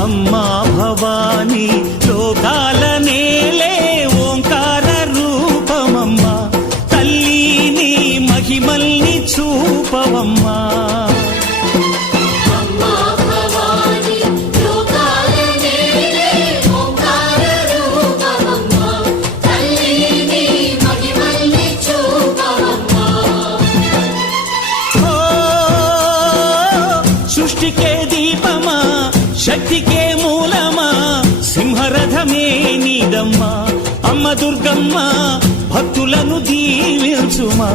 అమ్మా భవానీ లోకాల నేలే ఓంకార రూపమమ్మా తల్లి నీ మహిమల్ని చూపవమ్మా సృష్టికే దీపమా శక్తికే మూలమా సింహరథమే నీదమ్మా అమ్మ దుర్గమ్మ భక్తులను దీవించుమా